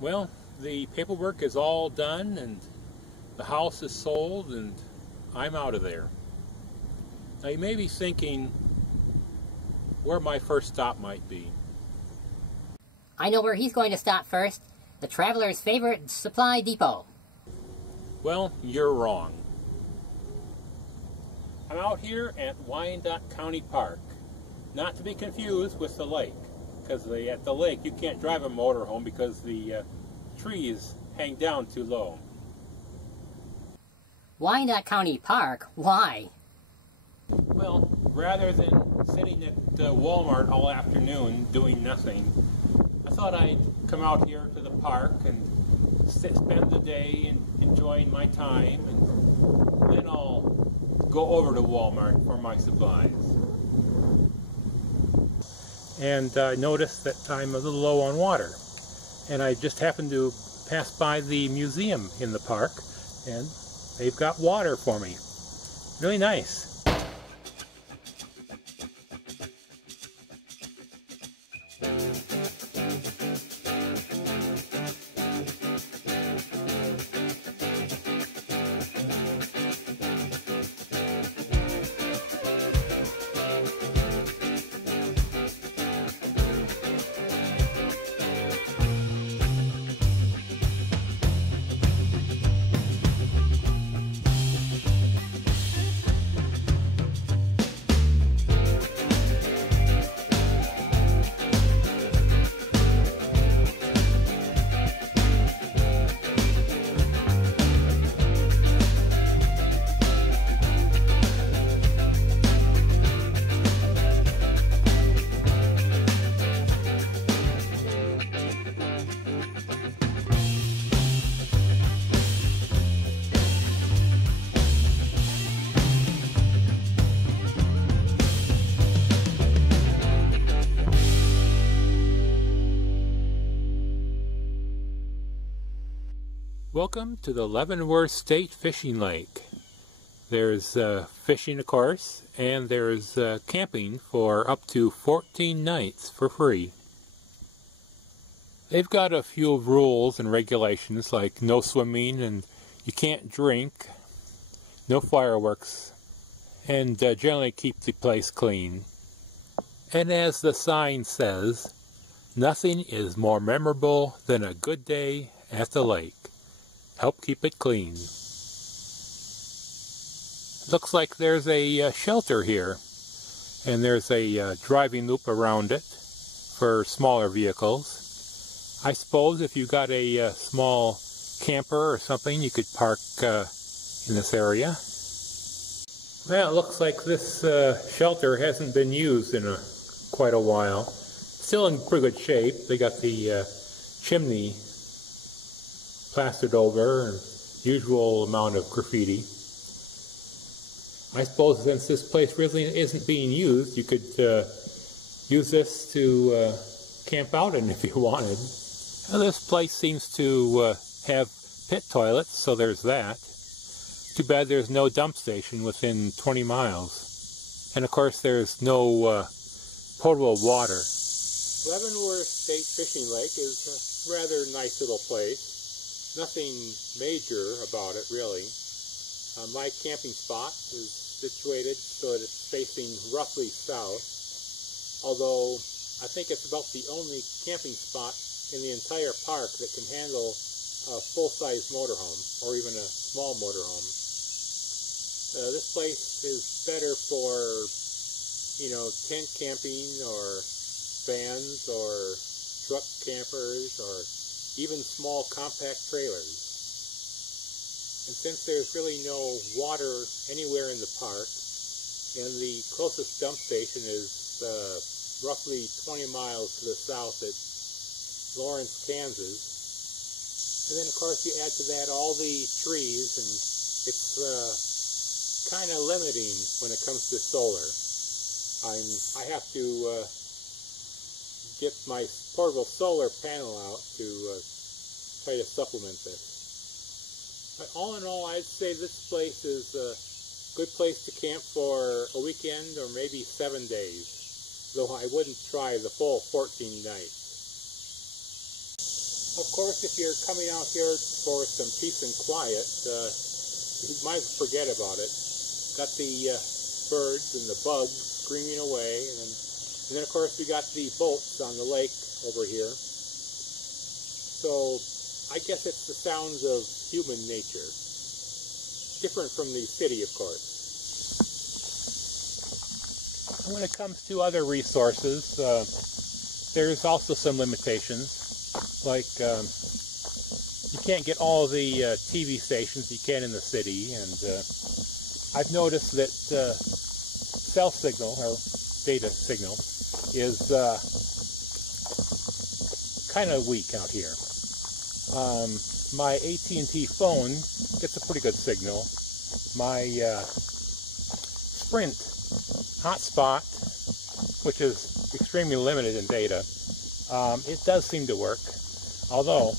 Well, the paperwork is all done and the house is sold and I'm out of there. Now you may be thinking where my first stop might be. I know where he's going to stop first. The traveler's favorite supply depot. Well, you're wrong. I'm out here at Wyandotte County Park. Not to be confused with the lake. Because at the lake you can't drive a motorhome because the trees hang down too low. Wyandotte County Park? Why? Well, rather than sitting at Walmart all afternoon doing nothing, I thought I'd come out here to the park and spend the day enjoying my time, and then I'll go over to Walmart for my supplies. And I noticed that I'm a little low on water, and I just happened to pass by the museum in the park, and they've got water for me. Really nice. Welcome to the Leavenworth State Fishing Lake. There's fishing, of course, and there's camping for up to 14 nights for free. They've got a few rules and regulations like no swimming and you can't drink, no fireworks, and generally keep the place clean. And as the sign says, nothing is more memorable than a good day at the lake. Help keep it clean. Looks like there's a shelter here, and there's a driving loop around it for smaller vehicles. I suppose if you got a small camper or something, you could park in this area. Well, it looks like this shelter hasn't been used in quite a while. Still in pretty good shape. They got the chimney plastered over and usual amount of graffiti. I suppose since this place really isn't being used, you could use this to camp out in if you wanted. Now, this place seems to have pit toilets, so there's that. Too bad there's no dump station within 20 miles. And of course there's no potable water. Leavenworth State Fishing Lake is a rather nice little place. Nothing major about it, really. My camping spot is situated so that it's facing roughly south, although I think it's about the only camping spot in the entire park that can handle a full-size motorhome, or even a small motorhome. This place is better for, tent camping, or vans, or truck campers, or even small compact trailers. And since there's really no water anywhere in the park, and the closest dump station is roughly 20 miles to the south at Lawrence, Kansas, and then of course you add to that all the trees, and it's kind of limiting when it comes to solar. I have to get my portable solar panel out to try to supplement this. But all in all, I'd say this place is a good place to camp for a weekend or maybe 7 days, though I wouldn't try the full 14 nights. Of course, if you're coming out here for some peace and quiet, you might forget about it. Got the birds and the bugs screaming away, and then of course we got the boats on the lake over here. So I guess it's the sounds of human nature. Different from the city, of course. When it comes to other resources, there's also some limitations. Like, you can't get all the TV stations you can in the city, and I've noticed that cell signal, or data signal, is kind of weak out here. My AT&T phone gets a pretty good signal. My Sprint hotspot, which is extremely limited in data, it does seem to work. Although,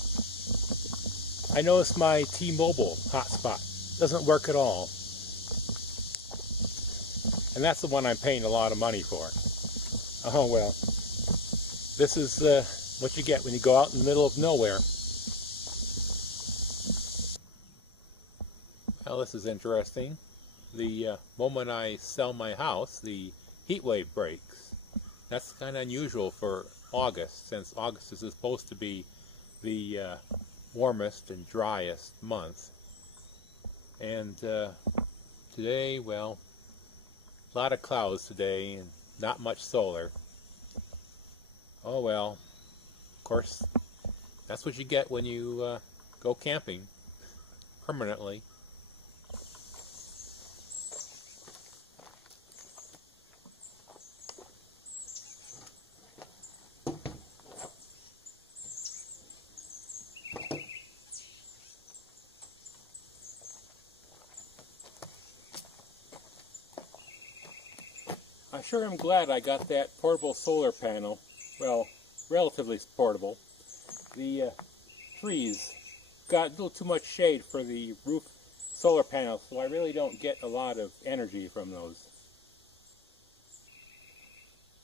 I noticed my T-Mobile hotspot doesn't work at all. And that's the one I'm paying a lot of money for. Oh well. This is what you get when you go out in the middle of nowhere. Well, this is interesting. The moment I sell my house, the heat wave breaks. That's kind of unusual for August, since August is supposed to be the warmest and driest month. And today, well, a lot of clouds today and not much solar. Oh well, of course, that's what you get when you go camping permanently. I sure am glad I got that portable solar panel. Well, relatively portable. The trees got a little too much shade for the roof solar panel, so I really don't get a lot of energy from those.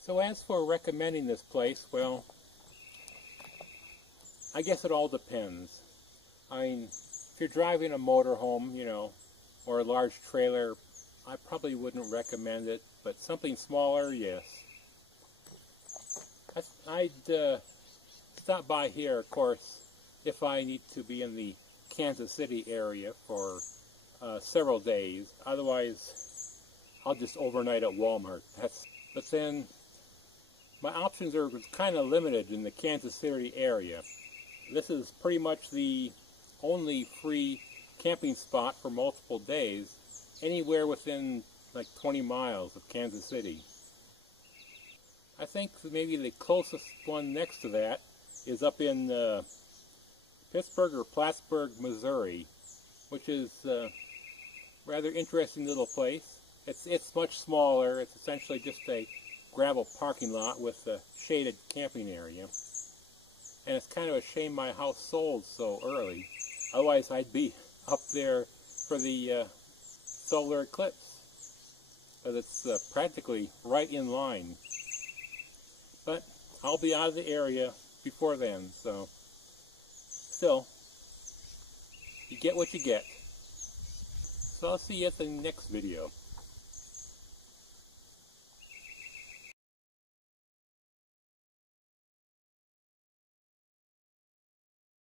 So as for recommending this place, well, I guess it all depends. I mean, if you're driving a motorhome, you know, or a large trailer, I probably wouldn't recommend it, but something smaller, yes. I'd stop by here, of course, if I need to be in the Kansas City area for several days. Otherwise, I'll just overnight at Walmart. But then, my options are kind of limited in the Kansas City area. This is pretty much the only free camping spot for multiple days anywhere within like 20 miles of Kansas City. I think maybe the closest one next to that is up in Pittsburgh or Plattsburgh, Missouri, which is a rather interesting little place. It's much smaller. It's essentially just a gravel parking lot with a shaded camping area. And it's kind of a shame my house sold so early. Otherwise I'd be up there for the solar eclipse. But it's practically right in line. But I'll be out of the area before then, so still, you get what you get. So I'll see you at the next video.